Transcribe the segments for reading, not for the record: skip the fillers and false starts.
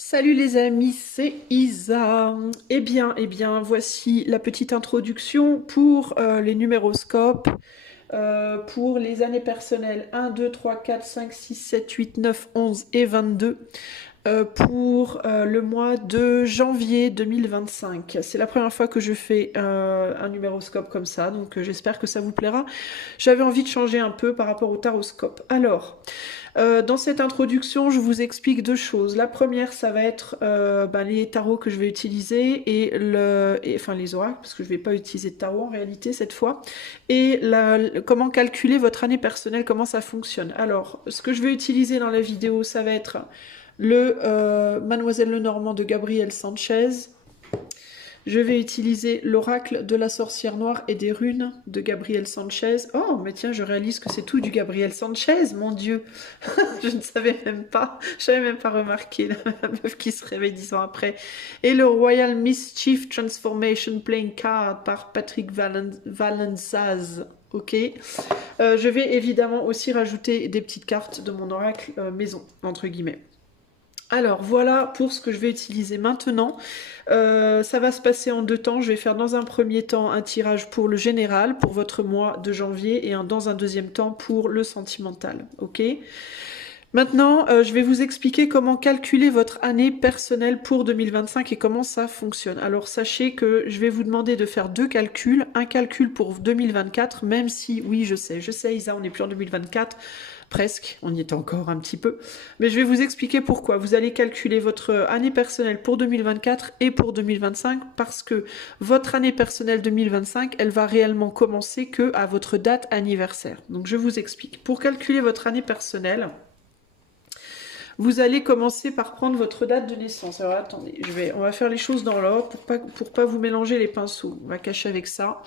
Salut les amis, c'est Isa. Eh bien, voici la petite introduction pour les numéroscopes, pour les années personnelles 1, 2, 3, 4, 5, 6, 7, 8, 9, 11 et 22 pour le mois de janvier 2025. C'est la première fois que je fais un numéroscope comme ça, donc j'espère que ça vous plaira. J'avais envie de changer un peu par rapport au taroscope. Alors, dans cette introduction, je vous explique deux choses. La première, ça va être les tarots que je vais utiliser enfin les oracles, parce que je ne vais pas utiliser de tarot en réalité cette fois, et comment calculer votre année personnelle, comment ça fonctionne. Alors, ce que je vais utiliser dans la vidéo, ça va être le Mademoiselle Lenormand de Gabriel Sanchez. Je vais utiliser l'oracle de la sorcière noire et des runes de Gabriel Sanchez. Oh, mais tiens, je réalise que c'est tout du Gabriel Sanchez, mon Dieu. Je ne savais même pas, j'avais même pas remarqué la meuf qui se réveille 10 ans après. Et le Royal Mischief Transformation Playing Card par Patrick Valenzaz. Ok. Je vais évidemment aussi rajouter des petites cartes de mon oracle maison, entre guillemets. Alors voilà pour ce que je vais utiliser maintenant. Ça va se passer en deux temps. Je vais faire dans un premier temps un tirage pour le général, pour votre mois de janvier, et dans un deuxième temps pour le sentimental. Ok. Maintenant, je vais vous expliquer comment calculer votre année personnelle pour 2025 et comment ça fonctionne. Alors sachez que je vais vous demander de faire deux calculs. Un calcul pour 2024, même si, oui, je sais, Isa, on n'est plus en 2024. Presque, on y est encore un petit peu. Mais je vais vous expliquer pourquoi. Vous allez calculer votre année personnelle pour 2024 et pour 2025 parce que votre année personnelle 2025, elle va réellement commencer que à votre date anniversaire. Donc je vous explique. Pour calculer votre année personnelle, vous allez commencer par prendre votre date de naissance. Alors attendez, on va faire les choses dans l'ordre pour pas vous mélanger les pinceaux. On va cacher avec ça.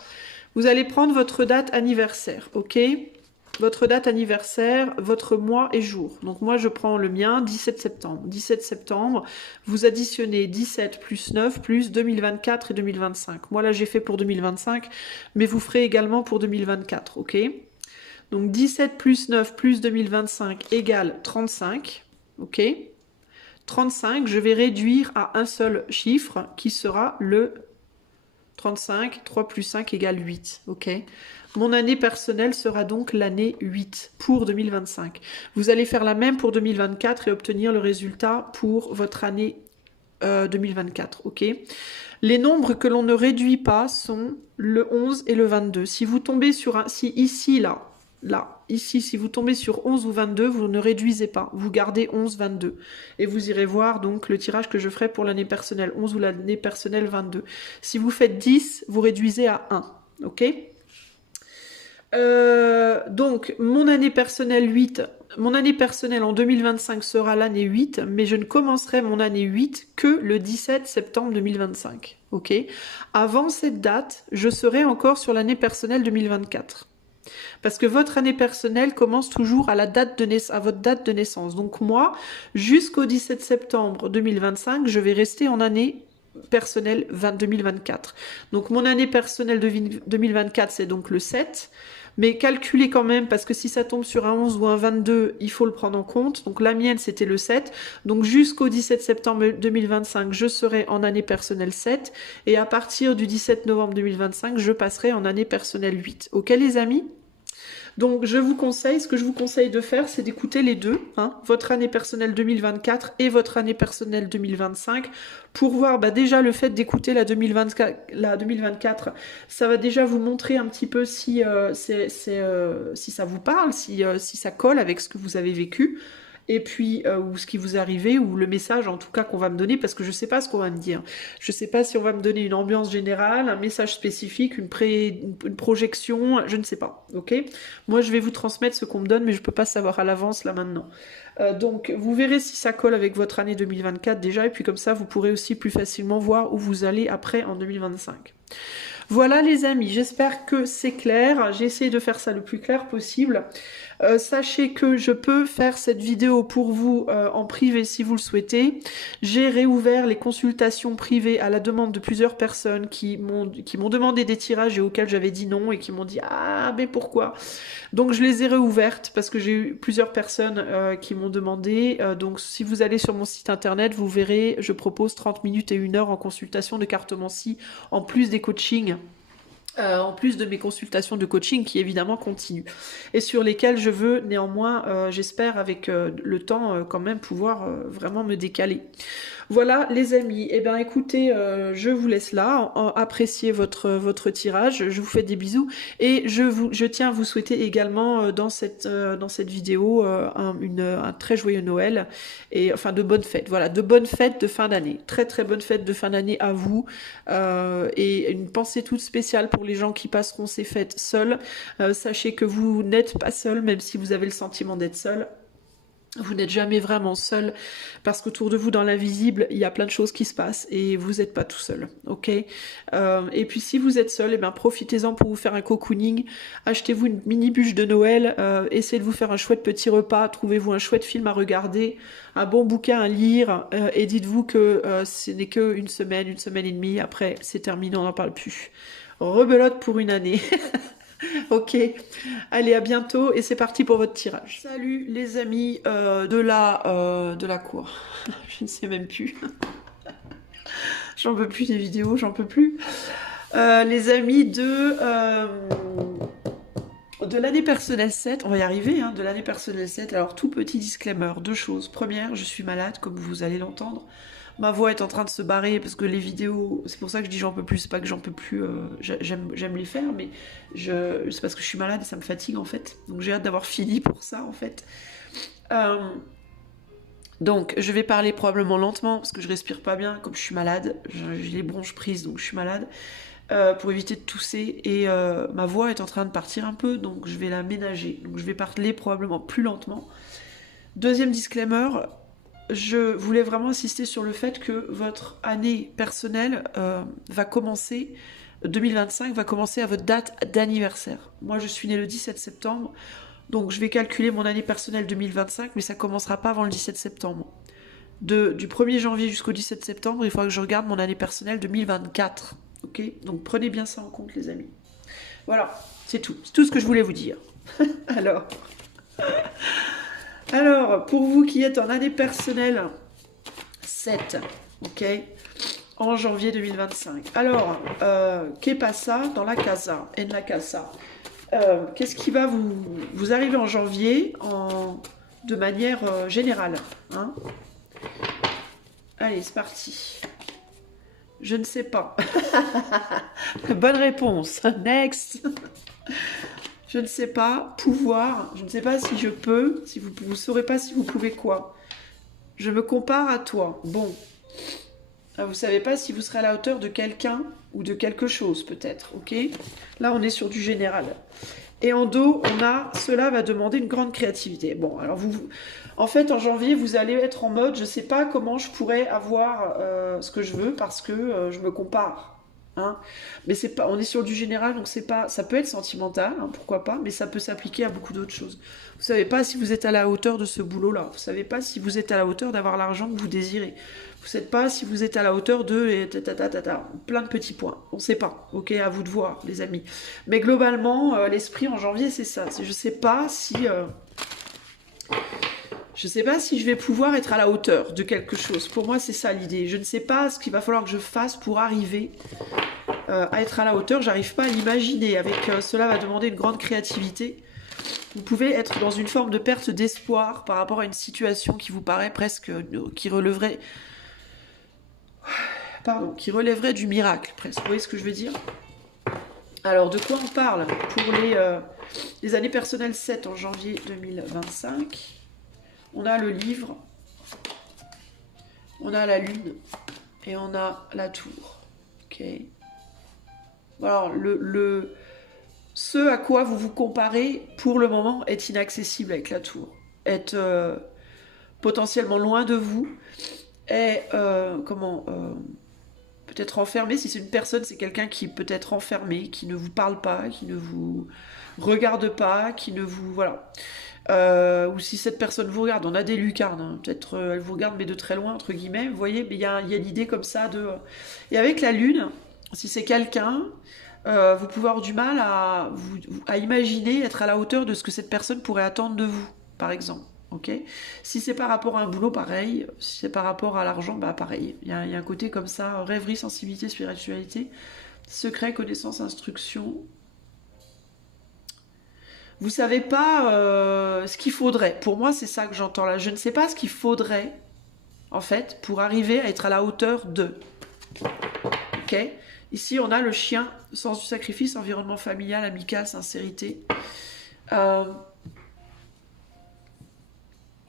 Vous allez prendre votre date anniversaire, ok ? Votre date anniversaire, votre mois et jour. Donc moi je prends le mien, 17 septembre. 17 septembre, vous additionnez 17 plus 9 plus 2024 et 2025. Moi là j'ai fait pour 2025, mais vous ferez également pour 2024, ok ? Donc 17 plus 9 plus 2025 égale 35, ok ? 35, je vais réduire à un seul chiffre qui sera le 35, 3 plus 5 égale 8, ok ? Mon année personnelle sera donc l'année 8 pour 2025. Vous allez faire la même pour 2024 et obtenir le résultat pour votre année 2024, ok ? Les nombres que l'on ne réduit pas sont le 11 et le 22. Si vous tombez sur un... Si ici, ici, si vous tombez sur 11 ou 22, vous ne réduisez pas. Vous gardez 11, 22. Et vous irez voir donc le tirage que je ferai pour l'année personnelle 11 ou l'année personnelle 22. Si vous faites 10, vous réduisez à 1, ok ? Donc, mon année personnelle en 2025 sera l'année 8, mais je ne commencerai mon année 8 que le 17 septembre 2025. Ok ? Avant cette date, je serai encore sur l'année personnelle 2024. Parce que votre année personnelle commence toujours à votre date de naissance. Donc moi, jusqu'au 17 septembre 2025, je vais rester en année personnelle 2024. Donc mon année personnelle 2024, c'est donc le 7. Mais calculez quand même, parce que si ça tombe sur un 11 ou un 22, il faut le prendre en compte. Donc la mienne, c'était le 7. Donc jusqu'au 17 septembre 2025, je serai en année personnelle 7. Et à partir du 17 novembre 2025, je passerai en année personnelle 8. Ok les amis ? Donc ce que je vous conseille de faire, c'est d'écouter les deux, hein, votre année personnelle 2024 et votre année personnelle 2025, pour voir déjà le fait d'écouter la 2024, ça va déjà vous montrer un petit peu si ça vous parle, si ça colle avec ce que vous avez vécu. Et puis, ou ce qui vous est arrivé, ou le message en tout cas qu'on va me donner, parce que je ne sais pas ce qu'on va me dire. Je ne sais pas si on va me donner une ambiance générale, un message spécifique, une projection, je ne sais pas, ok ? Moi, je vais vous transmettre ce qu'on me donne, mais je ne peux pas savoir à l'avance, là, maintenant. Donc, vous verrez si ça colle avec votre année 2024 déjà, et puis comme ça, vous pourrez aussi plus facilement voir où vous allez après en 2025. Voilà les amis, j'espère que c'est clair. J'ai essayé de faire ça le plus clair possible. Sachez que je peux faire cette vidéo pour vous en privé si vous le souhaitez. J'ai réouvert les consultations privées à la demande de plusieurs personnes qui m'ont demandé des tirages et auxquels j'avais dit non et qui m'ont dit ah mais pourquoi? Donc je les ai réouvertes parce que j'ai eu plusieurs personnes qui m'ont demandé. Donc si vous allez sur mon site internet, vous verrez, je propose 30 minutes et 1 heure en consultation de cartomancie en plus des coachings. En plus de mes consultations de coaching qui évidemment continuent et sur lesquelles je veux néanmoins, j'espère avec le temps quand même pouvoir vraiment me décaler. Voilà les amis, eh bien écoutez, je vous laisse là, appréciez votre tirage, je vous fais des bisous et je tiens à vous souhaiter également dans cette vidéo un très joyeux Noël et enfin de bonnes fêtes, voilà, de bonnes fêtes de fin d'année, très très bonnes fêtes de fin d'année à vous et une pensée toute spéciale pour les gens qui passeront ces fêtes seuls. Sachez que vous n'êtes pas seuls, même si vous avez le sentiment d'être seul. Vous n'êtes jamais vraiment seul parce qu'autour de vous dans l'invisible il y a plein de choses qui se passent et vous n'êtes pas tout seul, ok. Et puis si vous êtes seul, eh bien profitez-en pour vous faire un cocooning, achetez-vous une mini bûche de Noël, essayez de vous faire un chouette petit repas, trouvez-vous un chouette film à regarder, un bon bouquin à lire et dites-vous que ce n'est que une semaine et demie, après c'est terminé, on n'en parle plus. Rebelote pour une année. Ok, allez à bientôt et c'est parti pour votre tirage. Salut les amis de la cour, je ne sais même plus, j'en peux plus des vidéos, j'en peux plus. Les amis de l'année personnelle 7, on va y arriver, hein, de l'année personnelle 7, alors tout petit disclaimer, 2 choses. Première, je suis malade comme vous allez l'entendre. Ma voix est en train de se barrer parce que les vidéos, c'est pour ça que je dis j'en peux plus, c'est pas que j'en peux plus, j'aime les faire, mais c'est parce que je suis malade et ça me fatigue en fait. Donc j'ai hâte d'avoir fini pour ça en fait. Donc je vais parler probablement lentement parce que je respire pas bien, comme je suis malade, j'ai les bronches prises donc je suis malade, pour éviter de tousser et ma voix est en train de partir un peu donc je vais la ménager. Donc je vais parler probablement plus lentement. Deuxième disclaimer, je voulais vraiment insister sur le fait que votre année personnelle va commencer, 2025 va commencer à votre date d'anniversaire. Moi, je suis née le 17 septembre, donc je vais calculer mon année personnelle 2025, mais ça commencera pas avant le 17 septembre. Du 1er janvier jusqu'au 17 septembre, il faudra que je regarde mon année personnelle 2024. Ok, donc prenez bien ça en compte, les amis. Voilà, c'est tout ce que je voulais vous dire. Alors, pour vous qui êtes en année personnelle 7, ok, en janvier 2025. Alors, qu'est passa dans la casa, en la casa. Qu'est-ce qui va vous arriver en janvier de manière générale, hein? Allez, c'est parti. Je ne sais pas. Bonne réponse. Next. Je ne sais pas, pouvoir, je ne sais pas si je peux, si vous ne saurez pas si vous pouvez quoi. Je me compare à toi. Bon. Vous ne savez pas si vous serez à la hauteur de quelqu'un ou de quelque chose, peut-être, ok? Là, on est sur du général. Et en dos, on a, cela va demander une grande créativité. Bon, alors en fait, en janvier, vous allez être en mode, je ne sais pas comment je pourrais avoir ce que je veux parce que je me compare. Hein, mais c'est pas, on est sur du général, donc c'est pas, ça peut être sentimental, hein, pourquoi pas, mais ça peut s'appliquer à beaucoup d'autres choses. Vous savez pas si vous êtes à la hauteur de ce boulot-là. Vous savez pas si vous êtes à la hauteur d'avoir l'argent que vous désirez. Vous savez pas si vous êtes à la hauteur de plein de petits points. On sait pas. Ok, à vous de voir, les amis. Mais globalement, l'esprit en janvier, c'est ça. Je sais pas si je vais pouvoir être à la hauteur de quelque chose. Pour moi, c'est ça l'idée. Je ne sais pas ce qu'il va falloir que je fasse pour arriver à être à la hauteur. J'arrive pas à l'imaginer. Avec cela va demander une grande créativité. Vous pouvez être dans une forme de perte d'espoir par rapport à une situation qui vous paraît presque, qui relèverait du miracle, presque. Vous voyez ce que je veux dire? Alors, de quoi on parle pour les années personnelles 7 en janvier 2025? On a le livre, on a la lune et on a la tour. Ok. Alors, ce à quoi vous vous comparez pour le moment est inaccessible avec la tour. Est potentiellement loin de vous. Est peut-être enfermé. Si c'est une personne, c'est quelqu'un qui peut être enfermé, qui ne vous parle pas, qui ne vous regarde pas, qui ne vous... Voilà. Ou si cette personne vous regarde, on a des lucarnes, hein, peut-être elle vous regarde mais de très loin, entre guillemets, vous voyez, mais il y a l'idée comme ça de... Et avec la lune, si c'est quelqu'un, vous pouvez avoir du mal à imaginer être à la hauteur de ce que cette personne pourrait attendre de vous, par exemple. Ok. Si c'est par rapport à un boulot, pareil. Si c'est par rapport à l'argent, bah pareil. Il y a un côté comme ça, rêverie, sensibilité, spiritualité, secret, connaissance, instruction. Vous savez pas ce qu'il faudrait. Pour moi, c'est ça que j'entends là. Je ne sais pas ce qu'il faudrait, en fait, pour arriver à être à la hauteur de. Ok. Ici, on a le chien, sens du sacrifice, environnement familial, amical, sincérité. Euh,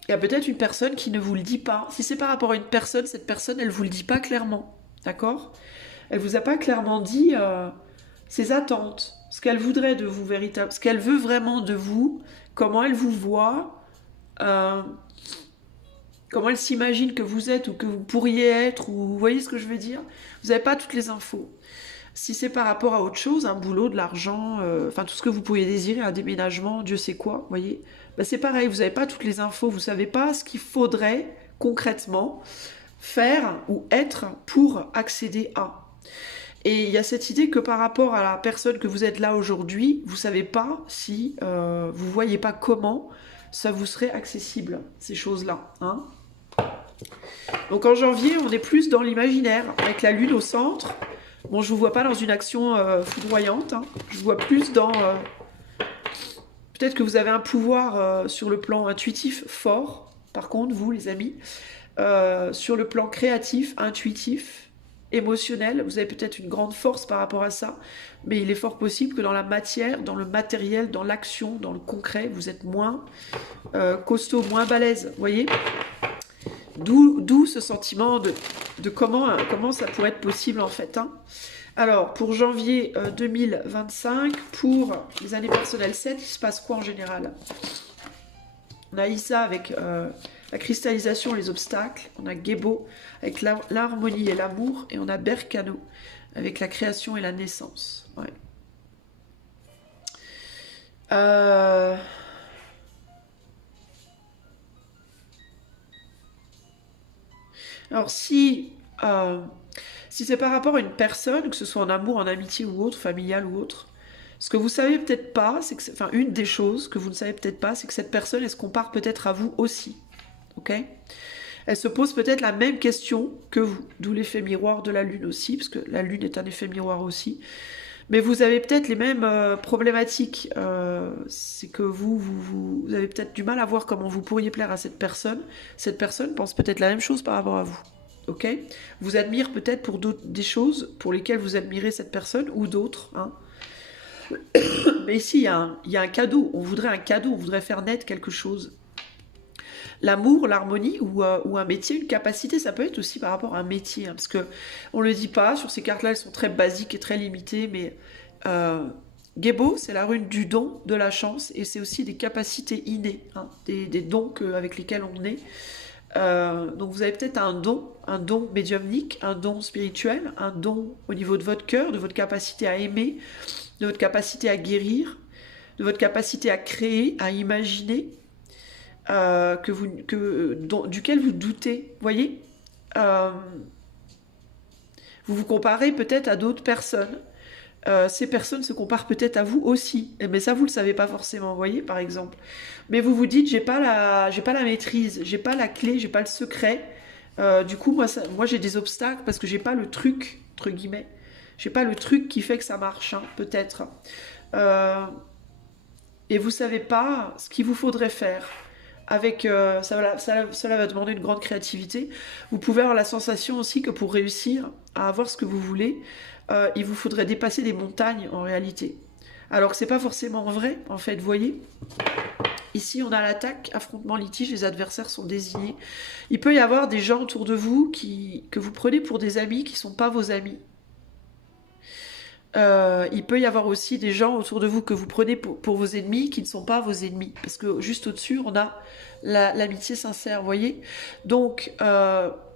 Il y a peut-être une personne qui ne vous le dit pas. Si c'est par rapport à une personne, cette personne, elle vous le dit pas clairement. D'accord? Elle vous a pas clairement dit ses attentes, ce qu'elle voudrait de vous véritable, ce qu'elle veut vraiment de vous, comment elle vous voit, euh, comment elle s'imagine que vous êtes ou que vous pourriez être, ou vous voyez ce que je veux dire? Vous n'avez pas toutes les infos. Si c'est par rapport à autre chose, un boulot, de l'argent, enfin tout ce que vous pourriez désirer, un déménagement, Dieu sait quoi, vous voyez, ben, c'est pareil, vous n'avez pas toutes les infos, vous ne savez pas ce qu'il faudrait concrètement faire ou être pour accéder à. Et il y a cette idée que par rapport à la personne que vous êtes là aujourd'hui, vous ne savez pas si, vous ne voyez pas comment ça vous serait accessible, ces choses-là. Hein. Donc en janvier, on est plus dans l'imaginaire, avec la lune au centre. Bon, je vous vois pas dans une action foudroyante. Hein. Je vous vois plus dans... peut-être que vous avez un pouvoir sur le plan intuitif fort. Par contre, vous, les amis, sur le plan créatif, intuitif, émotionnel, vous avez peut-être une grande force par rapport à ça. Mais il est fort possible que dans la matière, dans le matériel, dans l'action, dans le concret, vous êtes moins costaud, moins balèze. Vous voyez ? D'où ce sentiment de comment ça pourrait être possible en fait. Hein. Alors, pour janvier 2025, pour les années personnelles 7, il se passe quoi en général? On a Issa avec la cristallisation, les obstacles. On a Gebo avec l'harmonie et l'amour. Et on a Berkano avec la création et la naissance. Ouais. Alors, si c'est par rapport à une personne, que ce soit en amour, en amitié ou autre, familial ou autre, ce que vous savez peut-être pas, c'est que, enfin, une des choses que vous ne savez peut-être pas, c'est que cette personne, elle se compare peut-être à vous aussi. Ok? Elle se pose peut-être la même question que vous, d'où l'effet miroir de la Lune aussi, parce que la Lune est un effet miroir aussi. Mais vous avez peut-être les mêmes problématiques. C'est que vous avez peut-être du mal à voir comment vous pourriez plaire à cette personne. Cette personne pense peut-être la même chose par rapport à vous. Ok? Vous admire peut-être pour des choses pour lesquelles vous admirez cette personne ou d'autres. Hein. Mais ici, il y a un cadeau. On voudrait un cadeau, on voudrait faire naître quelque chose. L'amour, l'harmonie ou un métier, une capacité, ça peut être aussi par rapport à un métier. Hein, parce que on le dit pas, sur ces cartes-là, elles sont très basiques et très limitées, mais Gebo, c'est la rune du don, de la chance, et c'est aussi des capacités innées, hein, des dons avec lesquels on est. Donc vous avez peut-être un don médiumnique, un don spirituel, un don au niveau de votre cœur, de votre capacité à aimer, de votre capacité à guérir, de votre capacité à créer, à imaginer, duquel vous doutez. Vous voyez, vous vous comparez peut-être à d'autres personnes. Ces personnes se comparent peut-être à vous aussi. Mais ça, vous le savez pas forcément, vous voyez, par exemple. Mais vous vous dites, j'ai pas la maîtrise, j'ai pas la clé, j'ai pas le secret. Du coup, moi j'ai des obstacles parce que j'ai pas le truc, entre guillemets. J'ai pas le truc qui fait que ça marche, hein, peut-être. Et vous savez pas ce qu'il vous faudrait faire. Avec cela va demander une grande créativité. Vous pouvez avoir la sensation aussi que pour réussir à avoir ce que vous voulez, il vous faudrait dépasser des montagnes en réalité. Alors que c'est pas forcément vrai, en fait, vous voyez. Ici, on a l'attaque, affrontement, litige, les adversaires sont désignés. Il peut y avoir des gens autour de vous que vous prenez pour des amis qui ne sont pas vos amis. Il peut y avoir aussi des gens autour de vous que vous prenez pour vos ennemis qui ne sont pas vos ennemis. Parce que juste au-dessus, on a l'amitié sincère, vous voyez. Donc,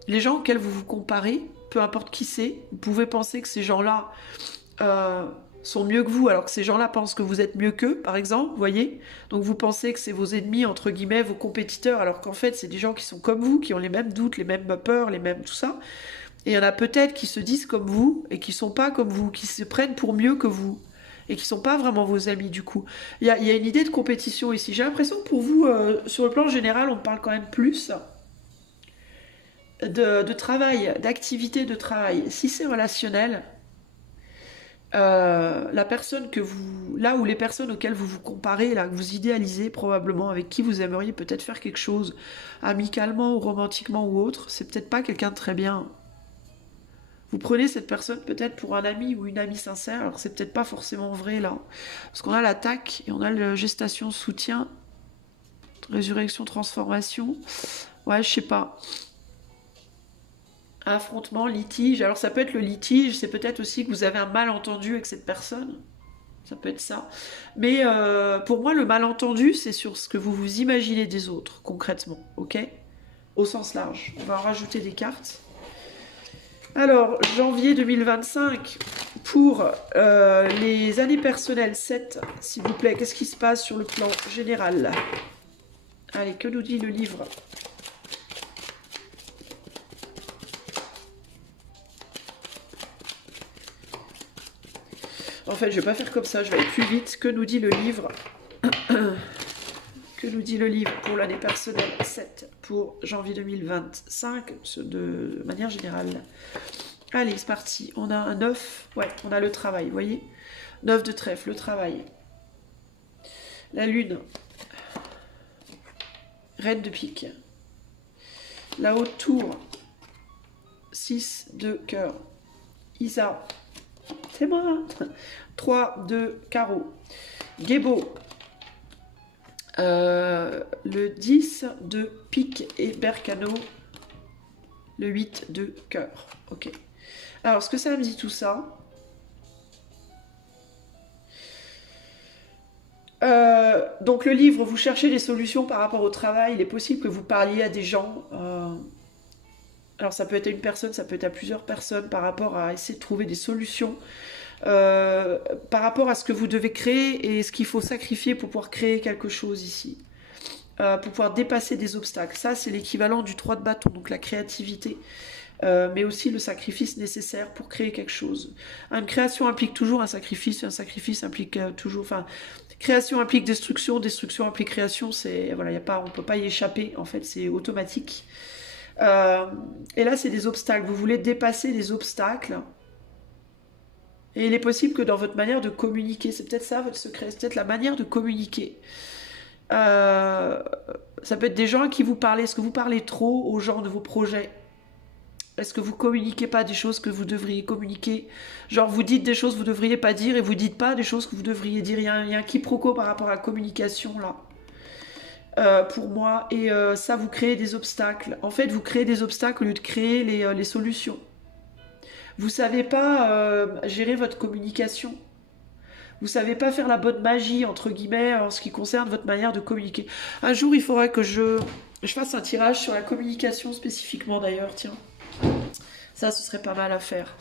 les gens auxquels vous vous comparez, peu importe qui c'est, vous pouvez penser que ces gens-là sont mieux que vous, alors que ces gens-là pensent que vous êtes mieux qu'eux, par exemple, vous voyez? Donc vous pensez que c'est vos ennemis, entre guillemets, vos compétiteurs, alors qu'en fait, c'est des gens qui sont comme vous, qui ont les mêmes doutes, les mêmes peurs, les mêmes tout ça. Et il y en a peut-être qui se disent comme vous, et qui sont pas comme vous, qui se prennent pour mieux que vous, et qui sont pas vraiment vos amis, du coup. Il y a une idée de compétition ici. J'ai l'impression que pour vous, sur le plan général, on parle quand même plus de travail, d'activité de travail. Si c'est relationnel, la personne que vous, là où les personnes auxquelles vous vous comparez, là que vous idéalisez probablement, avec qui vous aimeriez peut-être faire quelque chose, amicalement ou romantiquement ou autre, c'est peut-être pas quelqu'un de très bien. Vous prenez cette personne peut-être pour un ami ou une amie sincère, alors c'est peut-être pas forcément vrai là, parce qu'on a l'attaque et on a le gestation, soutien, résurrection, transformation. Ouais, je sais pas. Affrontement, litige. Alors ça peut être le litige, c'est peut-être aussi que vous avez un malentendu avec cette personne. Ça peut être ça. Mais pour moi, le malentendu, c'est sur ce que vous vous imaginez des autres, concrètement. Ok? Au sens large. On va en rajouter des cartes. Alors, janvier 2025, pour les années personnelles 7, s'il vous plaît, qu'est-ce qui se passe sur le plan général? Allez, que nous dit le livre? En fait, je vais pas faire comme ça, je vais aller plus vite. Que nous dit le livre? Que nous dit le livre pour l'année personnelle 7 pour janvier 2025 de manière générale? Allez, c'est parti. On a un 9. Ouais, on a le travail, vous voyez? 9 de trèfle, le travail. La lune. Reine de pique. La haute tour. 6 de cœur. Isa. C'est moi. 3 de carreau. Gébo. Le 10 de pique et bercano. Le 8 de cœur. Ok. Alors, ce que ça me dit tout ça? Donc le livre, vous cherchez des solutions par rapport au travail. Il est possible que vous parliez à des gens. Alors ça peut être à une personne, ça peut être à plusieurs personnes par rapport à essayer de trouver des solutions. Par rapport à ce que vous devez créer et ce qu'il faut sacrifier pour pouvoir créer quelque chose ici. Pour pouvoir dépasser des obstacles. Ça, c'est l'équivalent du 3 de bâton, donc la créativité. Mais aussi le sacrifice nécessaire pour créer quelque chose. Une création implique toujours un sacrifice implique toujours... Enfin, création implique destruction, destruction implique création, c'est... Voilà, y a pas, on ne peut pas y échapper, en fait, c'est automatique. Et là, c'est des obstacles. Vous voulez dépasser des obstacles. Et il est possible que dans votre manière de communiquer, c'est peut-être ça votre secret, c'est peut-être la manière de communiquer. Ça peut être des gens à qui vous parlez. Est-ce que vous parlez trop aux gens de vos projets? Est-ce que vous communiquez pas des choses que vous devriez communiquer? Genre vous dites des choses que vous devriez pas dire et vous dites pas des choses que vous devriez dire. Il y a un quiproquo par rapport à la communication là. Pour moi. Et ça, vous créez des obstacles. En fait, vous créez des obstacles au lieu de créer les solutions. Vous savez pas gérer votre communication. Vous savez pas faire la bonne magie, entre guillemets, en ce qui concerne votre manière de communiquer. Un jour, il faudrait que je fasse un tirage sur la communication spécifiquement d'ailleurs, tiens. Ça, ce serait pas mal à faire.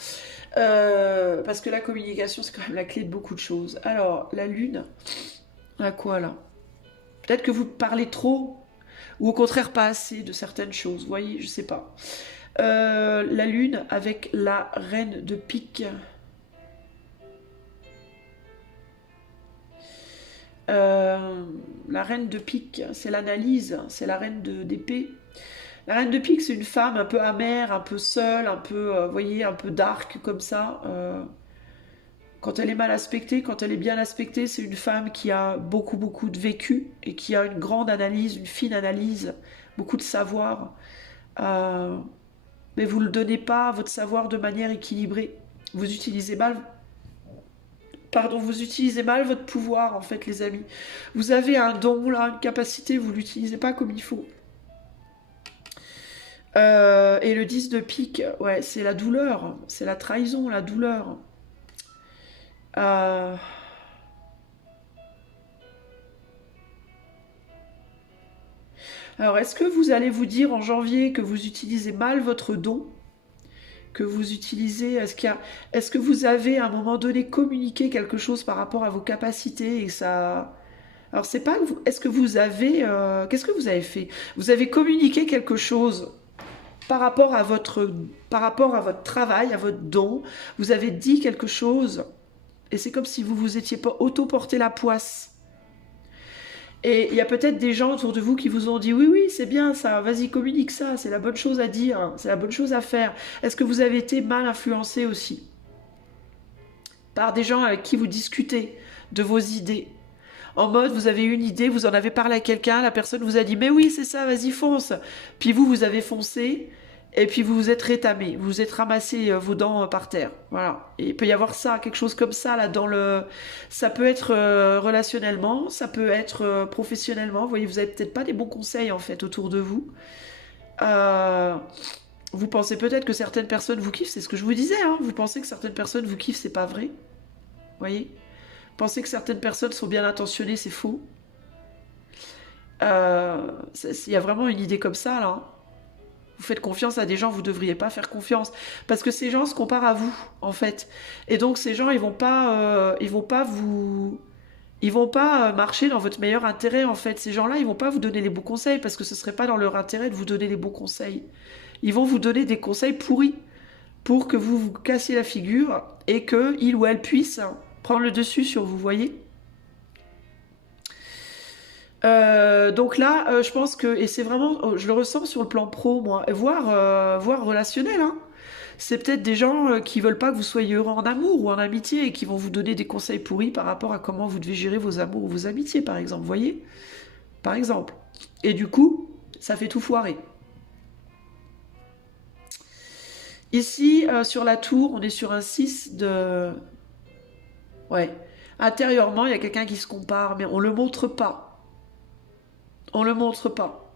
Parce que la communication, c'est quand même la clé de beaucoup de choses. Alors, la lune, à quoi là? Peut-être que vous parlez trop, ou au contraire pas assez de certaines choses, vous voyez, je sais pas. La lune avec la reine de pique. La reine de pique, c'est l'analyse, c'est la reine d'épée. La reine de pique, c'est une femme un peu amère, un peu seule, un peu, vous voyez, un peu dark comme ça. Quand elle est mal aspectée, quand elle est bien aspectée, c'est une femme qui a beaucoup, beaucoup de vécu et qui a une grande analyse, une fine analyse, beaucoup de savoir. Euh, mais vous ne le donnez pas, votre savoir, de manière équilibrée. Vous utilisez mal... Pardon, vous utilisez mal votre pouvoir, en fait, les amis. Vous avez un don, là, une capacité, vous ne l'utilisez pas comme il faut. Et le 10 de pique, ouais, c'est la douleur, c'est la trahison, la douleur. Euh, Alors, est-ce que vous allez vous dire en janvier que vous utilisez mal votre don que vous utilisez? Est-ce que vous avez à un moment donné communiqué quelque chose par rapport à vos capacités et ça... Alors c'est pas... Est-ce que vous avez... qu'est-ce que vous avez fait? Vous avez communiqué quelque chose par rapport à votre travail, à votre don. Vous avez dit quelque chose et c'est comme si vous vous étiez pas auto-porté la poisse. Et il y a peut-être des gens autour de vous qui vous ont dit oui, oui, c'est bien ça, vas-y, communique ça, c'est la bonne chose à dire, hein, c'est la bonne chose à faire. Est-ce que vous avez été mal influencé aussi par des gens avec qui vous discutez de vos idées? En mode, vous avez une idée, vous en avez parlé à quelqu'un, la personne vous a dit mais oui, c'est ça, vas-y, fonce. Puis vous, vous avez foncé. Et puis vous vous êtes rétamé, vous vous êtes ramassé vos dents par terre. Voilà. Et il peut y avoir ça, quelque chose comme ça là dans le. Ça peut être relationnellement, ça peut être professionnellement. Vous voyez, vous n'avez peut-être pas des bons conseils en fait autour de vous. Euh, Vous pensez peut-être que certaines personnes vous kiffent, c'est ce que je vous disais. Hein. Vous pensez que certaines personnes vous kiffent, c'est pas vrai. Vous voyez. Pensez que certaines personnes sont bien intentionnées, c'est faux. Il y a vraiment une idée comme ça là. Vous faites confiance à des gens, vous ne devriez pas faire confiance. Parce que ces gens se comparent à vous, en fait. Et donc, ces gens, ils vont pas marcher dans votre meilleur intérêt, en fait. Ces gens-là, ils vont pas vous donner les bons conseils parce que ce serait pas dans leur intérêt de vous donner les bons conseils. Ils vont vous donner des conseils pourris pour que vous vous cassiez la figure et que il ou elle puisse prendre le dessus sur vous, voyez. Donc là, je pense que, et c'est vraiment, je le ressens sur le plan pro, moi, voire relationnel, hein. C'est peut-être des gens qui veulent pas que vous soyez heureux en amour ou en amitié et qui vont vous donner des conseils pourris par rapport à comment vous devez gérer vos amours ou vos amitiés, par exemple, vous voyez? Par exemple. Et du coup, ça fait tout foirer. Ici, sur la tour, on est sur un 6 de... Ouais. Intérieurement, il y a quelqu'un qui se compare, mais on le montre pas. On le montre pas.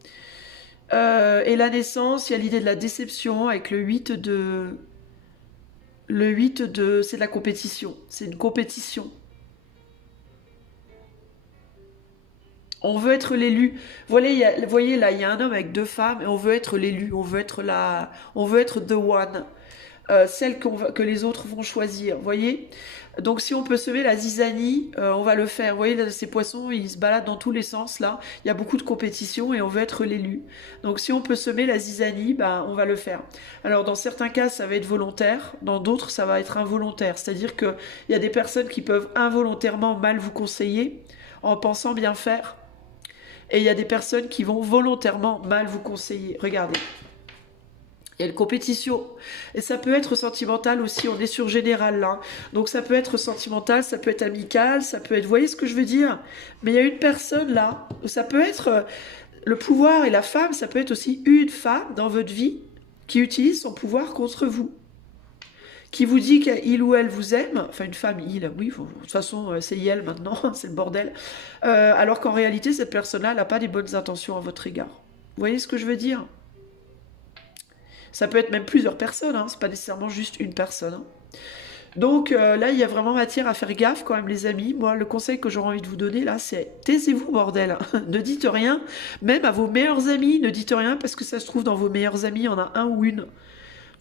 Et la naissance, il y a l'idée de la déception avec le 8 de... Le 8 de... C'est de la compétition. C'est une compétition. On veut être l'élu. Vous voyez, là, il y a un homme avec deux femmes et on veut être l'élu. On veut être la... On veut être the one. Celle que les autres vont choisir. Vous voyez? Donc si on peut semer la zizanie, on va le faire. Vous voyez, là, ces poissons, ils se baladent dans tous les sens, là. Il y a beaucoup de compétition et on veut être l'élu. Donc si on peut semer la zizanie, ben, on va le faire. Alors dans certains cas, ça va être volontaire. Dans d'autres, ça va être involontaire. C'est-à-dire qu'il y a des personnes qui peuvent involontairement mal vous conseiller en pensant bien faire. Et il y a des personnes qui vont volontairement mal vous conseiller. Regardez. Il y a une compétition. Et ça peut être sentimental aussi, on est sur général là. Donc ça peut être sentimental, ça peut être amical, ça peut être... Vous voyez ce que je veux dire? Mais il y a une personne là, ça peut être le pouvoir et la femme, ça peut être aussi une femme dans votre vie qui utilise son pouvoir contre vous. Qui vous dit qu'il ou elle vous aime, enfin une femme, il, oui, de toute façon c'est elle maintenant, c'est le bordel, alors qu'en réalité cette personne-là n'a pas des bonnes intentions à votre égard. Vous voyez ce que je veux dire? Ça peut être même plusieurs personnes, hein, c'est pas nécessairement juste une personne. Hein. Donc là, il y a vraiment matière à faire gaffe quand même, les amis. Moi, le conseil que j'aurais envie de vous donner là, c'est taisez-vous, bordel. Ne dites rien, même à vos meilleurs amis, ne dites rien parce que ça se trouve dans vos meilleurs amis, il y en a un ou une.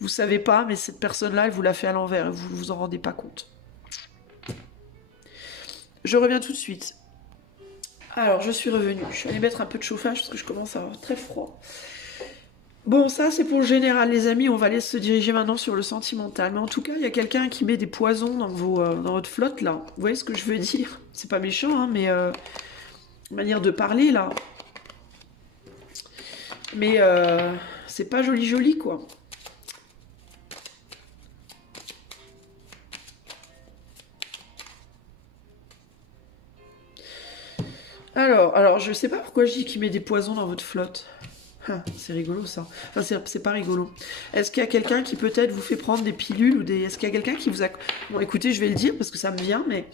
Vous savez pas, mais cette personne-là, elle vous l'a fait à l'envers et vous vous en rendez pas compte. Je reviens tout de suite. Alors, je suis revenue. Je suis allée mettre un peu de chauffage parce que je commence à avoir très froid. Bon, ça c'est pour le général, les amis. On va aller se diriger maintenant sur le sentimental. Mais en tout cas, il y a quelqu'un qui met des poisons dans votre flotte là. Vous voyez ce que je veux dire? C'est pas méchant, hein, mais manière de parler là. Mais c'est pas joli joli quoi. Alors, je sais pas pourquoi je dis qu'il met des poisons dans votre flotte. Ah, c'est rigolo ça. Enfin, c'est pas rigolo. Est-ce qu'il y a quelqu'un qui peut-être vous fait prendre des pilules ou des... Est-ce qu'il y a quelqu'un qui vous a... Bon, écoutez, je vais le dire parce que ça me vient, mais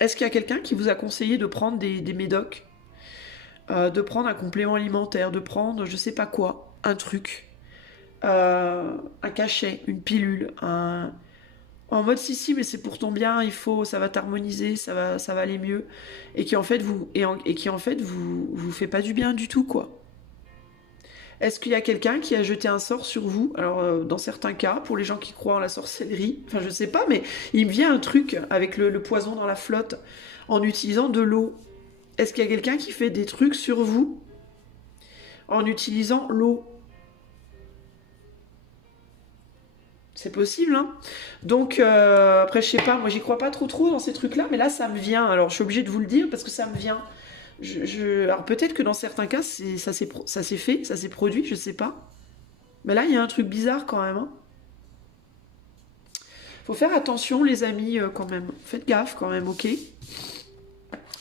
est-ce qu'il y a quelqu'un qui vous a conseillé de prendre des médocs, de prendre un complément alimentaire, de prendre je sais pas quoi, un truc, un cachet, une pilule, un... En mode si mais c'est pour ton bien, ça va t'harmoniser, ça va aller mieux, et qui en fait vous fait pas du bien du tout quoi. Est-ce qu'il y a quelqu'un qui a jeté un sort sur vous? Alors, dans certains cas, pour les gens qui croient en la sorcellerie, enfin, je sais pas, mais il me vient un truc avec le poison dans la flotte en utilisant de l'eau. Est-ce qu'il y a quelqu'un qui fait des trucs sur vous en utilisant l'eau? C'est possible, hein. Donc, après, je sais pas, moi, j'y crois pas trop dans ces trucs-là, mais là, ça me vient. Alors, je suis obligée de vous le dire parce que ça me vient. Alors, peut-être que dans certains cas, ça s'est fait, ça s'est produit, je sais pas. Mais là, il y a un truc bizarre quand même, hein. Faut faire attention, les amis, quand même. Faites gaffe quand même, ok?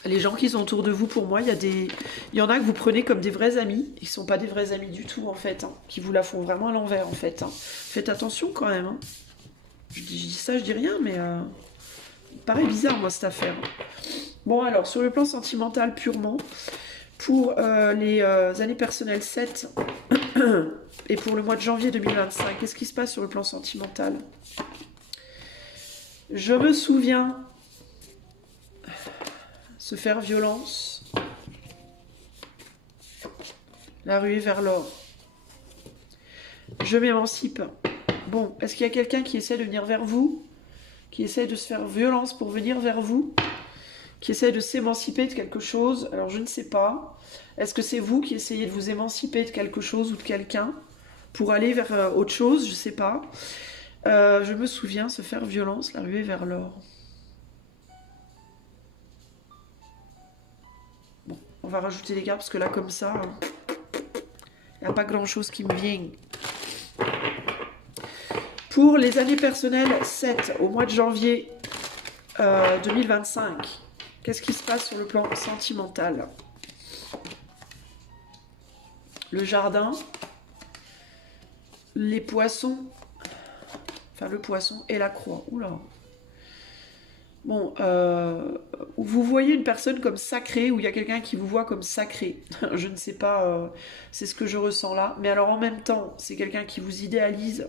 Les gens qui sont autour de vous, pour moi, il y en a que vous prenez comme des vrais amis. Ils sont pas des vrais amis du tout, en fait, hein, qui vous la font vraiment à l'envers, en fait, hein. Faites attention quand même, hein. Je dis ça, je dis rien, mais il paraît bizarre, moi, cette affaire. Bon, alors, sur le plan sentimental purement, pour les années personnelles 7 et pour le mois de janvier 2025, qu'est-ce qui se passe sur le plan sentimental? Je me souviens se faire violence, la ruée vers l'or. Je m'émancipe. Bon, est-ce qu'il y a quelqu'un qui essaie de venir vers vous? Qui essaie de se faire violence pour venir vers vous? Qui essaie de s'émanciper de quelque chose? Alors, je ne sais pas. Est-ce que c'est vous qui essayez de vous émanciper de quelque chose ou de quelqu'un pour aller vers autre chose? Je ne sais pas. Je me souviens se faire violence, la ruée vers l'or. Bon, on va rajouter des cartes parce que là, comme ça, il n'y a pas grand-chose qui me vient. Pour les années personnelles 7 au mois de janvier 2025, qu'est-ce qui se passe sur le plan sentimental? Le jardin, les poissons, enfin le poisson et la croix. Oula. Bon, vous voyez une personne comme sacrée, ou il y a quelqu'un qui vous voit comme sacré. Je ne sais pas, c'est ce que je ressens là. Mais alors en même temps, c'est quelqu'un qui vous idéalise,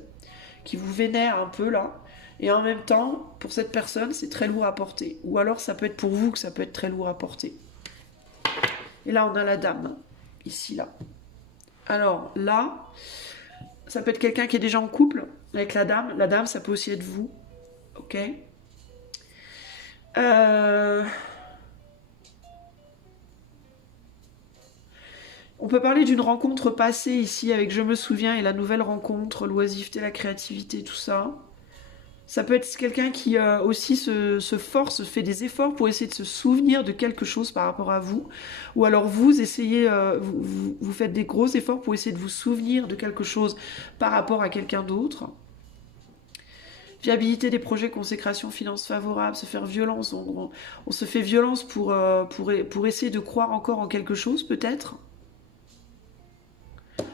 qui vous vénère un peu là. Et en même temps, pour cette personne, c'est très lourd à porter. Ou alors ça peut être pour vous que ça peut être très lourd à porter. Et là, on a la dame, ici, là. Alors là, ça peut être quelqu'un qui est déjà en couple avec la dame. La dame, ça peut aussi être vous. Ok? On peut parler d'une rencontre passée ici avec Je me souviens et la nouvelle rencontre, l'oisiveté, la créativité, tout ça. Ça peut être quelqu'un qui aussi se force, fait des efforts pour essayer de se souvenir de quelque chose par rapport à vous. Ou alors vous essayez, vous faites des gros efforts pour essayer de vous souvenir de quelque chose par rapport à quelqu'un d'autre. Viabilité des projets, consécration, finances favorables, se faire violence. On se fait violence pour essayer de croire encore en quelque chose, peut-être.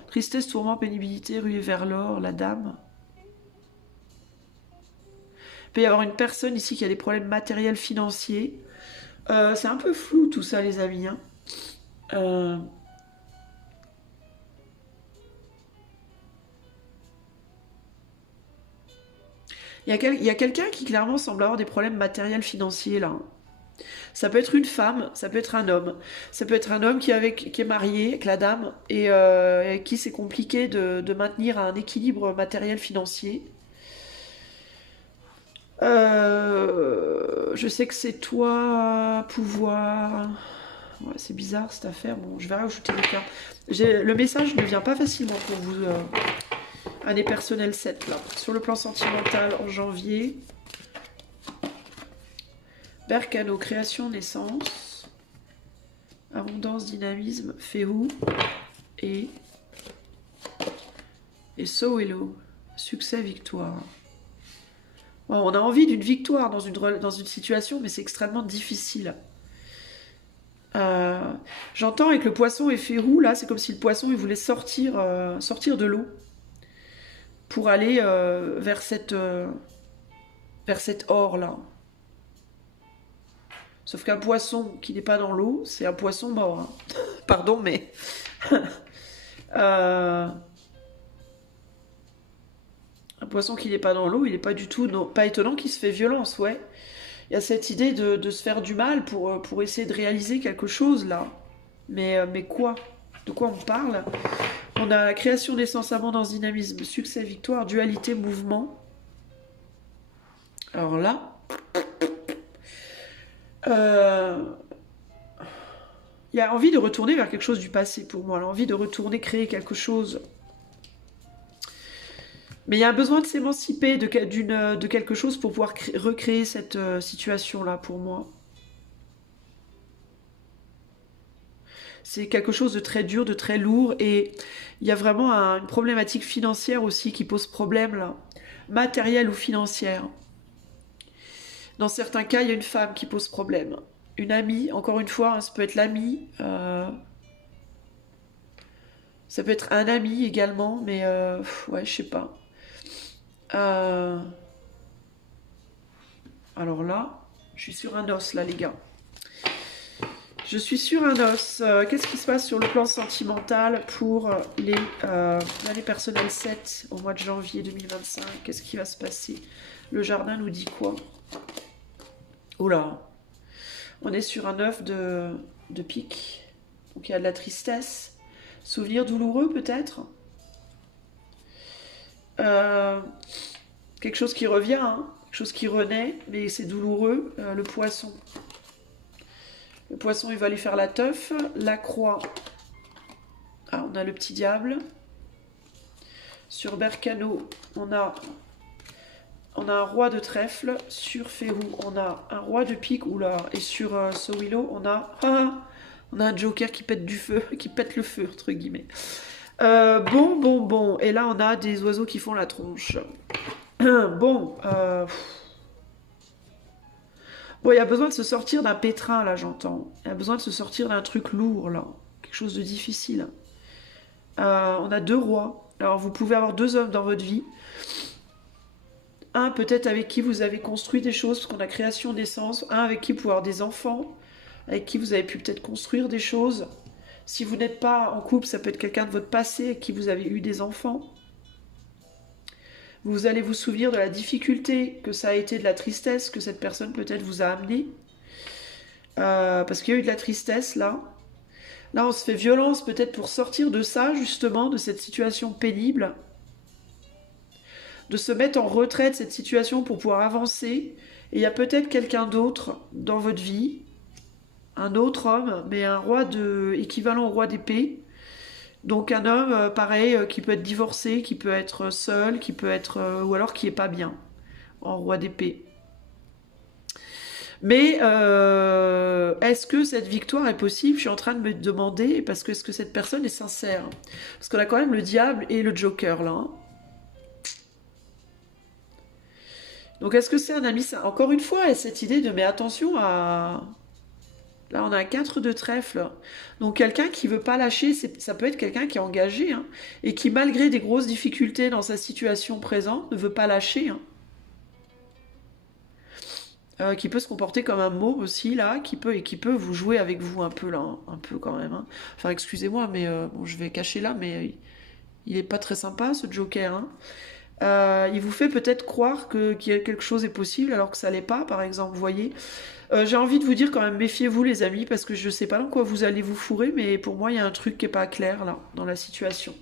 Tristesse, tourment, pénibilité, ruée vers l'or, la dame. Il peut y avoir une personne ici qui a des problèmes matériels, financiers. C'est un peu flou tout ça, les amis, hein. Il y a quelqu'un qui clairement semble avoir des problèmes matériels financiers là. Ça peut être une femme, ça peut être un homme. Ça peut être un homme qui est marié avec la dame et avec qui c'est compliqué de maintenir un équilibre matériel financier. Je sais que c'est toi, pouvoir. Ouais, c'est bizarre cette affaire. Bon, je vais rajouter les cartes. Le message ne vient pas facilement pour vous. Année personnelle 7 là. Sur le plan sentimental en janvier. Bercano, création, naissance. Abondance, dynamisme, Féhou. Et Sohelo. Succès, victoire. Bon, on a envie d'une victoire dans une situation, mais c'est extrêmement difficile. J'entends avec le poisson et Féhou, là, c'est comme si le poisson il voulait sortir de l'eau pour aller vers cet or là. Sauf qu'un poisson qui n'est pas dans l'eau, c'est un poisson mort, hein. Pardon, mais un poisson qui n'est pas dans l'eau, il n'est pas du tout, non, pas étonnant qu'il se fait violence, ouais. Il y a cette idée de se faire du mal pour essayer de réaliser quelque chose là. Mais quoi? De quoi on parle? On a création, naissance, abondance, dynamisme, succès, victoire, dualité, mouvement. Alors là, il y a envie de retourner vers quelque chose du passé pour moi. L'envie de retourner créer quelque chose. Mais il y a un besoin de s'émanciper de quelque chose pour pouvoir recréer cette situation-là pour moi. C'est quelque chose de très dur, de très lourd, et il y a vraiment une problématique financière aussi qui pose problème là, matérielle ou financière. Dans certains cas, il y a une femme qui pose problème. Une amie, encore une fois, hein, ça peut être l'amie, ça peut être un ami également, mais ouais, je sais pas. Euh, alors là, je suis sur un os là, les gars. Je suis sur un os. Qu'est-ce qui se passe sur le plan sentimental pour l'année personnelle 7 au mois de janvier 2025? Qu'est-ce qui va se passer? Le jardin nous dit quoi? Oula, on est sur un œuf de pique. Donc il y a de la tristesse. Souvenir douloureux peut-être. Quelque chose qui revient, hein, quelque chose qui renaît, mais c'est douloureux. Le poisson. Le poisson, il va lui faire la teuf. La croix. Ah, on a le petit diable. Sur Bercano, on a un roi de trèfle. Sur Férou, on a un roi de pique. Oula. Et sur Sowilo, on a un joker qui pète du feu, qui pète le feu, entre guillemets. Bon. Et là, on a des oiseaux qui font la tronche. Bon, bon, il y a besoin de se sortir d'un pétrin, là, j'entends. Il y a besoin de se sortir d'un truc lourd, là. Quelque chose de difficile. On a deux rois. Alors, vous pouvez avoir deux hommes dans votre vie. Un, peut-être avec qui vous avez construit des choses, parce qu'on a création, naissance. Un, avec qui vous pouvez avoir des enfants, avec qui vous avez pu peut-être construire des choses. Si vous n'êtes pas en couple, ça peut être quelqu'un de votre passé avec qui vous avez eu des enfants. Vous allez vous souvenir de la difficulté que ça a été, de la tristesse que cette personne peut-être vous a amené. Parce qu'il y a eu de la tristesse là. Là, on se fait violence peut-être pour sortir de ça, justement, de cette situation pénible. De se mettre en retrait de cette situation pour pouvoir avancer. Et il y a peut-être quelqu'un d'autre dans votre vie. Un autre homme, mais un roi équivalent au roi d'épée. Donc un homme, pareil, qui peut être divorcé, qui peut être seul, qui peut être... ou alors qui est pas bien, en roi d'épée. Mais est-ce que cette victoire est possible? Je suis en train de me demander, parce que est-ce que cette personne est sincère? Parce qu'on a quand même le diable et le joker, là. Hein. Donc est-ce que c'est un ami? Encore une fois, cette idée de mais attention à... Là, on a un 4 de trèfle. Donc, quelqu'un qui veut pas lâcher, ça peut être quelqu'un qui est engagé, hein, et qui, malgré des grosses difficultés dans sa situation présente, ne veut pas lâcher. Hein. Qui peut se comporter comme un môme aussi, là, qui peut vous jouer avec vous un peu, là, hein, un peu quand même. Hein. Enfin, excusez-moi, mais bon, je vais cacher là, mais il est pas très sympa, ce Joker. Hein. Il vous fait peut-être croire qu'il y a quelque chose est possible alors que ça l'est pas, par exemple, vous voyez. J'ai envie de vous dire quand même, méfiez-vous les amis, parce que je sais pas dans quoi vous allez vous fourrer, mais pour moi, il y a un truc qui est pas clair, là, dans la situation.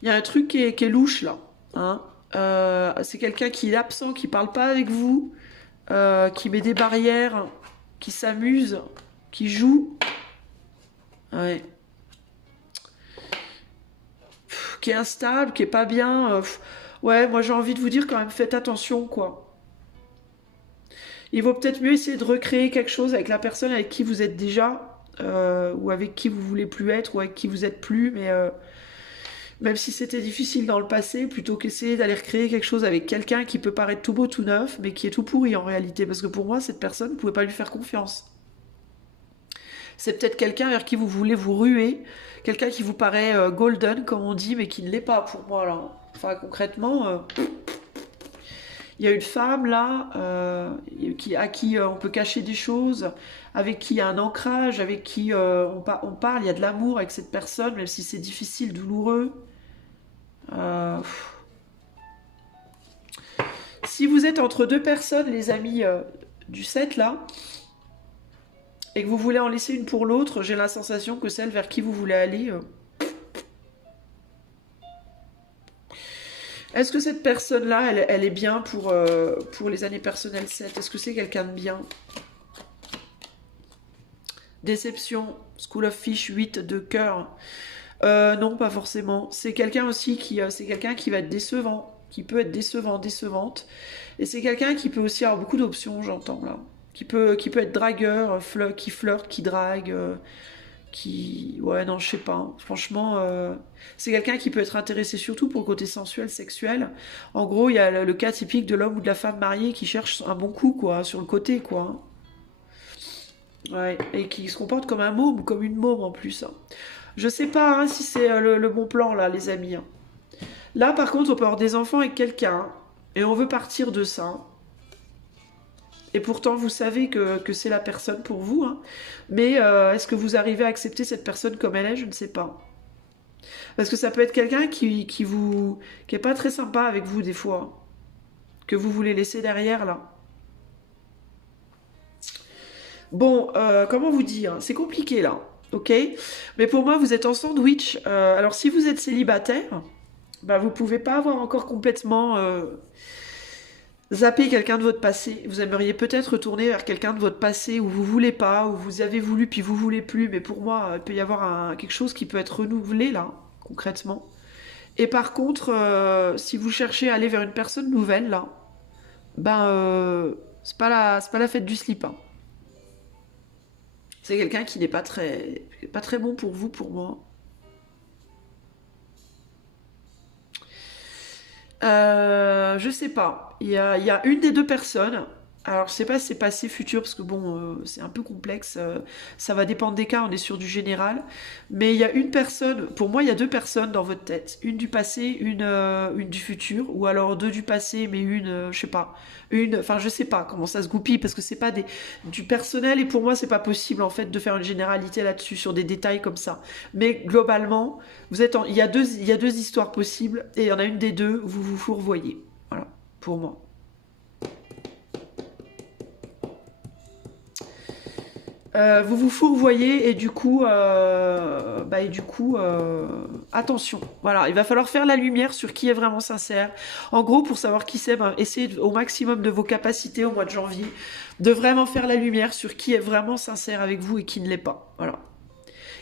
Il y a un truc qui est louche, là. Hein. C'est quelqu'un qui est absent, qui parle pas avec vous, qui met des barrières, qui s'amuse, qui joue. Ouais. Qui est instable, qui est pas bien. Ouais, moi j'ai envie de vous dire quand même, faites attention, quoi. Il vaut peut-être mieux essayer de recréer quelque chose avec la personne avec qui vous êtes déjà, ou avec qui vous voulez plus être, ou avec qui vous êtes plus, mais même si c'était difficile dans le passé, plutôt qu'essayer d'aller recréer quelque chose avec quelqu'un qui peut paraître tout beau, tout neuf, mais qui est tout pourri en réalité, parce que pour moi, cette personne, vous ne pouvez pas lui faire confiance. C'est peut-être quelqu'un vers qui vous voulez vous ruer, quelqu'un qui vous paraît golden, comme on dit, mais qui ne l'est pas pour moi, là. Enfin, concrètement, il y a une femme, là, à qui on peut cacher des choses, avec qui il y a un ancrage, avec qui on parle, il y a de l'amour avec cette personne, même si c'est difficile, douloureux. Euh, Si vous êtes entre deux personnes, les amis du 7, là, et que vous voulez en laisser une pour l'autre, j'ai la sensation que celle vers qui vous voulez aller... Est-ce que cette personne-là, elle est bien pour les années personnelles 7? Est-ce que c'est quelqu'un de bien? Déception, School of Fish, 8 de cœur. Non, pas forcément. C'est quelqu'un aussi c'est quelqu'un qui va être décevant, qui peut être décevant, décevante. Et c'est quelqu'un qui peut aussi avoir beaucoup d'options, j'entends là. Qui peut être dragueur, qui flirte, qui drague, ouais, non, je sais pas, hein. Franchement, c'est quelqu'un qui peut être intéressé surtout pour le côté sensuel, sexuel. En gros, il y a le cas typique de l'homme ou de la femme mariée qui cherche un bon coup, quoi, sur le côté, quoi. Ouais, et qui se comporte comme un môme, comme une môme en plus, hein. Je sais pas, hein, si c'est le bon plan, là, les amis, hein. Là, par contre, on peut avoir des enfants avec quelqu'un, hein, et on veut partir de ça, hein. Et pourtant, vous savez que c'est la personne pour vous, hein. Mais est-ce que vous arrivez à accepter cette personne comme elle est? Je ne sais pas. Parce que ça peut être quelqu'un qui est pas très sympa avec vous des fois, que vous voulez laisser derrière là. Bon, comment vous dire? C'est compliqué là, ok? Mais pour moi, vous êtes en sandwich. Alors si vous êtes célibataire, bah vous pouvez pas avoir encore complètement zappé quelqu'un de votre passé. Vous aimeriez peut-être retourner vers quelqu'un de votre passé où vous voulez pas, où vous avez voulu puis vous voulez plus. Mais pour moi, il peut y avoir quelque chose qui peut être renouvelé là, concrètement. Et par contre, si vous cherchez à aller vers une personne nouvelle, là, ben, c'est pas la fête du slip, hein. C'est quelqu'un qui n'est pas très bon pour vous, pour moi. Je sais pas. Il y a une des deux personnes. Alors, je sais pas si c'est passé, futur, parce que bon, c'est un peu complexe. Ça va dépendre des cas, on est sur du général. Mais il y a une personne, pour moi, il y a deux personnes dans votre tête. Une du passé, une du futur. Ou alors deux du passé, mais je sais pas. Enfin, je sais pas comment ça se goupille, parce que c'est pas du personnel. Et pour moi, c'est pas possible, en fait, de faire une généralité là-dessus, sur des détails comme ça. Mais globalement, il y a deux histoires possibles, et il y en a une des deux, vous vous fourvoyez. Voilà, pour moi. Vous vous fourvoyez attention. Voilà, il va falloir faire la lumière sur qui est vraiment sincère. En gros, pour savoir qui c'est, ben, essayez au maximum de vos capacités au mois de janvier de vraiment faire la lumière sur qui est vraiment sincère avec vous et qui ne l'est pas. Voilà.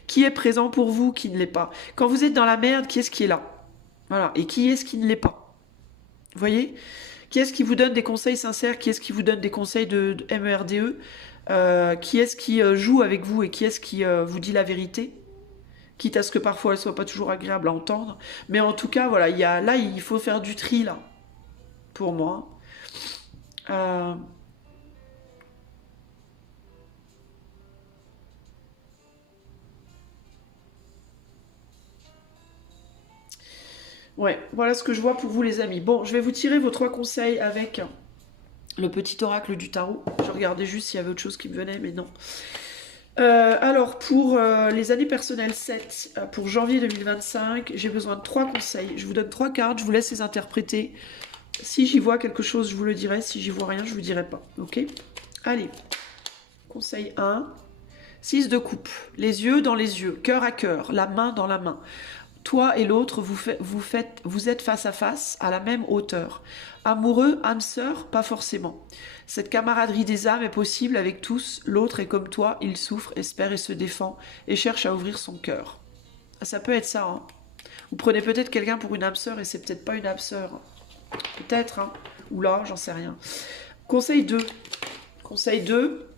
Qui est présent pour vous, qui ne l'est pas. Quand vous êtes dans la merde, qui est-ce qui est là? Voilà. Et qui est-ce qui ne l'est pas? Vous voyez? Qui est-ce qui vous donne des conseils sincères? Qui est-ce qui vous donne des conseils de MERDE? Qui est-ce qui joue avec vous et qui est-ce qui vous dit la vérité? Quitte à ce que parfois elle soit pas toujours agréable à entendre. Mais en tout cas, voilà, là, il faut faire du tri, là, pour moi. Euh, ouais, voilà ce que je vois pour vous, les amis. Bon, je vais vous tirer vos 3 conseils avec le petit oracle du tarot. Je regardais juste s'il y avait autre chose qui me venait, mais non. Alors, pour les années personnelles 7, pour janvier 2025, j'ai besoin de 3 conseils. Je vous donne 3 cartes, je vous laisse les interpréter. Si j'y vois quelque chose, je vous le dirai. Si j'y vois rien, je vous dirai pas. Ok? Allez. Conseil 1. 6 de coupe. Les yeux dans les yeux, cœur à cœur, la main dans la main. Toi et l'autre, vous êtes face à face, à la même hauteur. Amoureux, âme sœur, pas forcément. Cette camaraderie des âmes est possible avec tous. L'autre est comme toi, il souffre, espère et se défend, et cherche à ouvrir son cœur. Ça peut être ça, hein. Vous prenez peut-être quelqu'un pour une âme sœur, et c'est peut-être pas une âme sœur. Peut-être, hein. Ou là, j'en sais rien. Conseil 2. Conseil 2.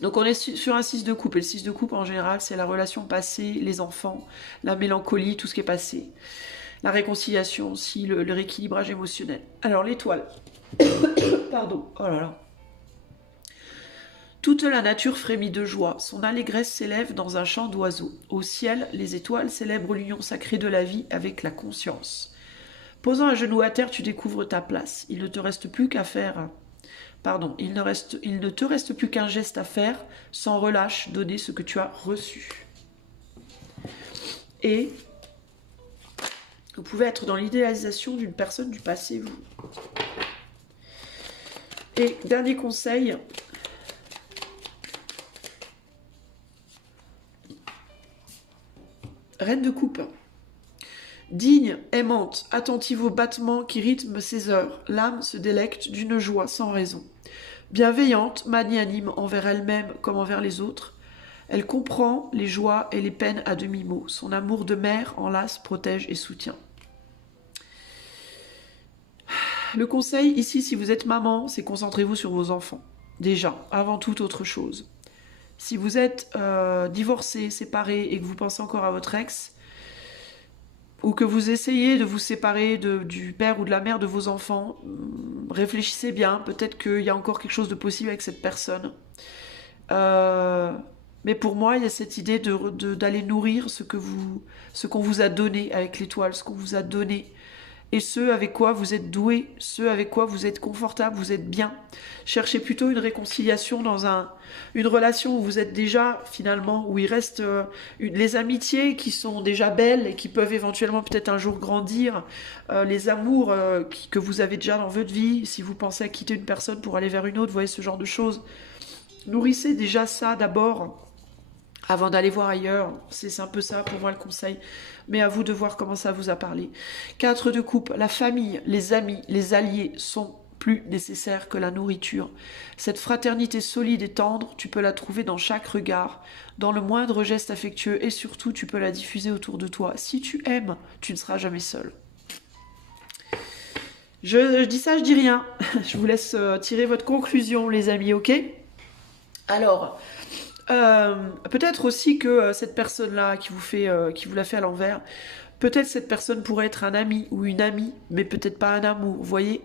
Donc on est sur un 6 de coupe, et le 6 de coupe en général c'est la relation passée, les enfants, la mélancolie, tout ce qui est passé. La réconciliation aussi, le rééquilibrage émotionnel. Alors l'étoile, pardon, oh là là. Toute la nature frémit de joie, son allégresse s'élève dans un chant d'oiseaux. Au ciel, les étoiles célèbrent l'union sacrée de la vie avec la conscience. Posant un genou à terre, tu découvres ta place. Il ne te reste plus qu'à faire... Pardon, il ne te reste plus qu'un geste à faire, sans relâche, donner ce que tu as reçu. Et vous pouvez être dans l'idéalisation d'une personne du passé, vous. Et dernier conseil, reine de coupe. Digne, aimante, attentive aux battements qui rythment ses heures, l'âme se délecte d'une joie sans raison. Bienveillante, magnanime envers elle-même comme envers les autres, elle comprend les joies et les peines à demi-mot. Son amour de mère enlace, protège et soutient. Le conseil ici, si vous êtes maman, c'est concentrez-vous sur vos enfants. Déjà, avant toute autre chose. Si vous êtes divorcé, séparé et que vous pensez encore à votre ex, ou que vous essayez de vous séparer du père ou de la mère de vos enfants, réfléchissez bien, peut-être qu'il y a encore quelque chose de possible avec cette personne. Mais pour moi, il y a cette idée d'aller nourrir ce qu'on vous a donné avec l'étoile, ce qu'on vous a donné, et ce avec quoi vous êtes doué, ce avec quoi vous êtes confortable, vous êtes bien. Cherchez plutôt une réconciliation dans une relation où vous êtes déjà, finalement, où il reste les amitiés qui sont déjà belles et qui peuvent éventuellement peut-être un jour grandir, les amours que vous avez déjà dans votre vie, si vous pensez à quitter une personne pour aller vers une autre, vous voyez ce genre de choses. Nourrissez déjà ça d'abord, avant d'aller voir ailleurs. C'est un peu ça pour moi le conseil. Mais à vous de voir comment ça vous a parlé. 4 de coupe, la famille, les amis, les alliés sont plus nécessaires que la nourriture. Cette fraternité solide et tendre, tu peux la trouver dans chaque regard, dans le moindre geste affectueux et surtout tu peux la diffuser autour de toi. Si tu aimes, tu ne seras jamais seul. Je dis ça, je dis rien. Je vous laisse tirer votre conclusion, les amis, ok? Alors, peut-être aussi que cette personne-là qui vous l'a fait à l'envers, peut-être cette personne pourrait être un ami ou une amie, mais peut-être pas un amour, vous voyez?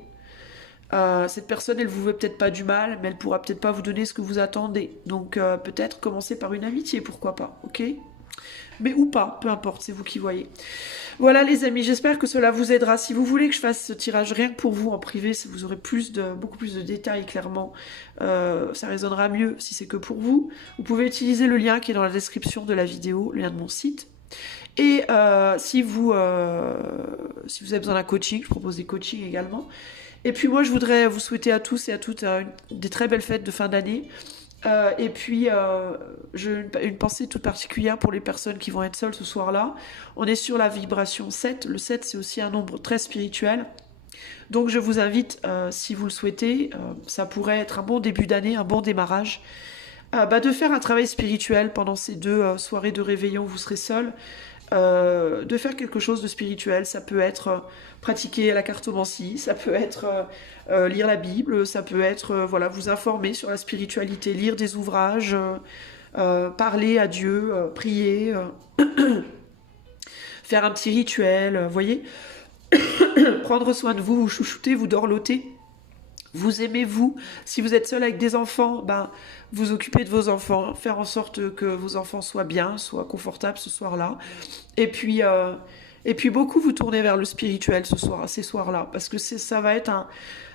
Cette personne, elle vous veut peut-être pas du mal, mais elle pourra peut-être pas vous donner ce que vous attendez. Donc peut-être commencer par une amitié, pourquoi pas, ok? Mais ou pas, peu importe, c'est vous qui voyez. Voilà les amis, j'espère que cela vous aidera. Si vous voulez que je fasse ce tirage rien que pour vous en privé, vous aurez beaucoup plus de détails clairement. Ça résonnera mieux si c'est que pour vous. Vous pouvez utiliser le lien qui est dans la description de la vidéo, le lien de mon site. Et si vous avez besoin d'un coaching, je propose des coachings également. Et puis moi je voudrais vous souhaiter à tous et à toutes des très belles fêtes de fin d'année. Et puis, j'ai une pensée toute particulière pour les personnes qui vont être seules ce soir-là. On est sur la vibration 7. Le 7, c'est aussi un nombre très spirituel. Donc, je vous invite, si vous le souhaitez, ça pourrait être un bon début d'année, un bon démarrage, de faire un travail spirituel pendant ces 2 soirées de réveillon où vous serez seul. De faire quelque chose de spirituel. Ça peut être pratiquer la cartomancie, ça peut être lire la Bible, ça peut être vous informer sur la spiritualité, lire des ouvrages, parler à Dieu, prier, faire un petit rituel, voyez, prendre soin de vous, vous chouchouter, vous dorloter. Vous aimez vous. Si vous êtes seul avec des enfants, vous occupez de vos enfants, faire en sorte que vos enfants soient bien, soient confortables ce soir-là. Et puis beaucoup vous tournez vers le spirituel ces soirs-là, parce que ça va être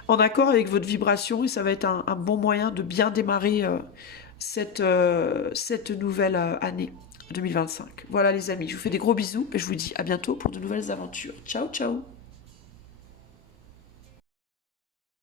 en accord avec votre vibration et ça va être un bon moyen de bien démarrer cette nouvelle année 2025. Voilà les amis, je vous fais des gros bisous et je vous dis à bientôt pour de nouvelles aventures. Ciao, ciao!